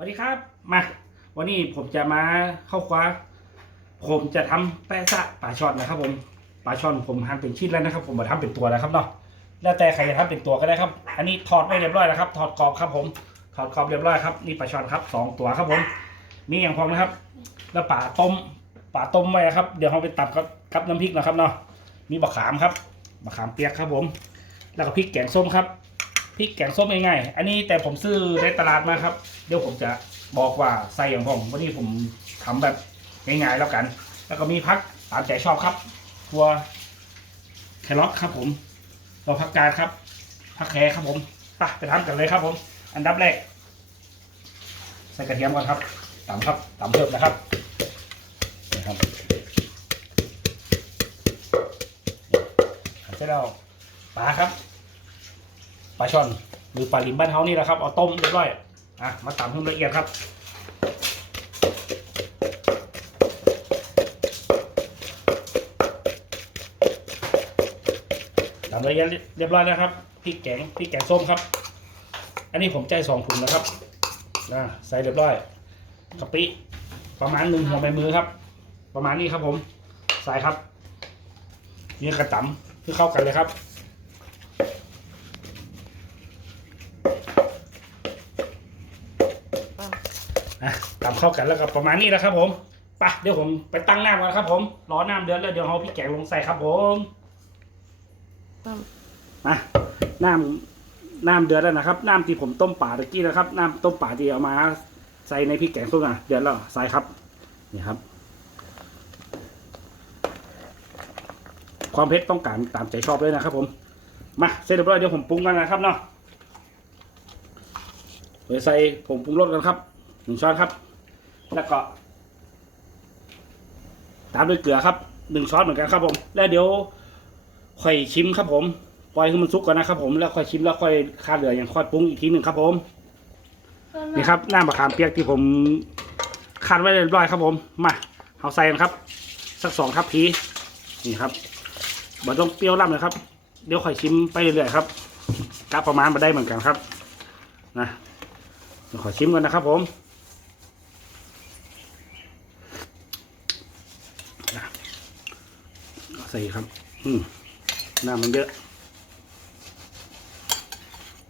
สวัสดีครับมาวันนี้ผมจะมาเข้าคว้า ผมจะทำแปะซะปลาช่อนนะครับผมปลาช่อนผมหั่นเป็นชิ้นแล้วนะครับ ผมมาทำเป็นตัวแล้วครับเนาะแล้วแต่ใครจะทำเป็นตัวก็ได้ครับ อันนี้ถอดไว้เรียบร้อยแล้วครับถอดกรอบครับผมถอดกรอบเรียบร้อยครับนี่ปลาช่อนครับสองตัวครับผมมีอย่างพองนะครับ แล้วป่าต้มป่าต้มไว้ครับ เดี๋ยวเราไปตับกับกับน้ำพริกนะครับเนาะมีบะขามครับบะขามเปียกครับผม แล้วก็พริกแกงส้มครับ พริกแกงส้มง่ายๆ อันนี้แต่ผมซื้อในตลาดมาครับ เดี๋ยวผมจะบอกว่าใส่อย่างผมวันนี้ผมทำแบบง่ายๆแล้วกัน แล้วก็มีพักตามใจชอบครับตัวแครอทครับผมตัวผักกาดครับผักแครครับผมไปไปทำกันเลยครับผม อันดับแรก ใส่กระเทียมก่อนครับตำครับตำเพิ่มนะครับนี่ครับเสร็จแล้วปลาครับ ปลาช่อนหรือปลาลิมบ้านเฮานี่แหละครับเอาต้มเรียบร้อยอะมาตำให้ละเอียดครับตามระยะเรียบร้อยแล้วครับพริกแกงพริกแกงส้มครับ อันนี้ผมใจสองถุงนะครับนะใส่เรียบร้อยกะปิประมาณหนึ่งหัวใบมือครับ ประมาณนี้ครับผมใส่ครับนี่กระตำคือเข้ากันเลยครับ อะตำเข้ากันแล้วก็ประมาณนี้แล้วครับ ผมไปเดี๋ยวผมไปตั้งน้ำก่อนครับ ผมรอน้ำเดือดแล้วเดี๋ยวเอาพริกแกงลงใส่ครับ ผมมาน้ำน้ำเดือดแล้วนะครับ น้ำที่ผมต้มป่าตะกี้นะครับ น้ำต้มป่าที่เอามา ใส่ในพริกแกงส้มอะเดือดแล้วใส่ครับนี่ครับ ความเผ็ดต้องการตามใจชอบเลยนะครับ ผมมาเสร็จเรียบร้อยเดี๋ยวผมปรุงกันนะครับเนาะเดี๋ยวใส่ผงปรุงรสกันครับ นึ่งช้อนครับ แล้วก็ ตามด้วยเกลือครับหนึ่งช้อนเหมือนกันครับผม แล้วเดี๋ยวค่อยชิมครับผม ปล่อยให้มันสุกก่อนนะครับผมแล้วค่อยชิมแล้วค่อยคาเหลืออย่างค่อยปรุงอีกทีหนึ่งครับผม นี่ครับน้ำมะขามเปียกที่ผมคั้นไว้เรียบร้อยครับผม มาเอาใส่กันครับ สักสองทัพพีนี่ครับบ่ต้องเปรี้ยวล่ำเลยครับ เดี๋ยวค่อยชิมไปเรื่อยๆครับกะประมาณมาได้เหมือนกันครับ นะเดี๋ยวขอชิมกันนะครับผมนะเอา ใส่ครับ อืมน้ำมันเยอะ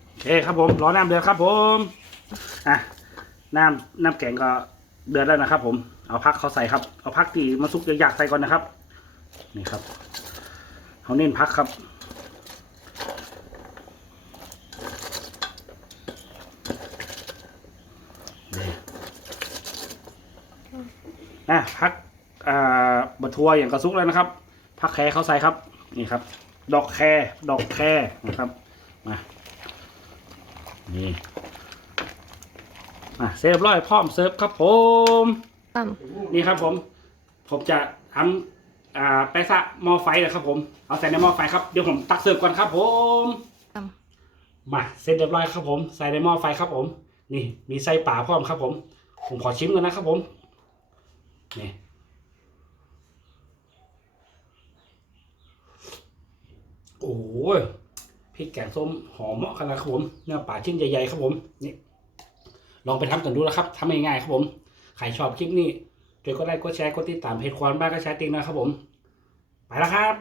โอเคครับผม รอน้ำเดือดครับผม อะ น้ำน้ำแกงก็เดือดแล้วนะครับ ผม เอาพักเขาใส่ครับ เอาพักที่มาซุกอยากใส่ก่อนนะครับ นี่ครับเขาเน้นพักครับนี่อะพักอ่าบะทัวอย่างกระซุกแล้วนะครับ พักแครเขาใส่ครับ นี่ครับ ดอกแครดอกแครนะครับมานี่อะเสร็จเรียบร้อยพร้อมเสิร์ฟครับผม ตั้มนี่ครับผม ผมจะทำอ่าแปะซะหม้อไฟนะครับผม เอาใส่ในหม้อไฟครับ เดี๋ยวผมตักเสิร์ฟก่อนครับผม ตั้มมาเสร็จเรียบร้อยครับผม ใส่ในหม้อไฟครับผม นี่มีไส้ป่าพร้อมครับผม ผมขอชิมกันนะครับผม นี่ อ้ยพริกแกงส้มหอมเหมาะขนาดครับผมเนื้อป่าชิ้นใหญ่ๆครับผมนี่ลองไปทำกันดูนะครับทำง่ายๆครับผมใครชอบคลิปนี้ช่วยกดไลค์กดแชร์กดติดตามเพจควานบ้านก็แชร์ติงนะครับผม ไปแล้วครับ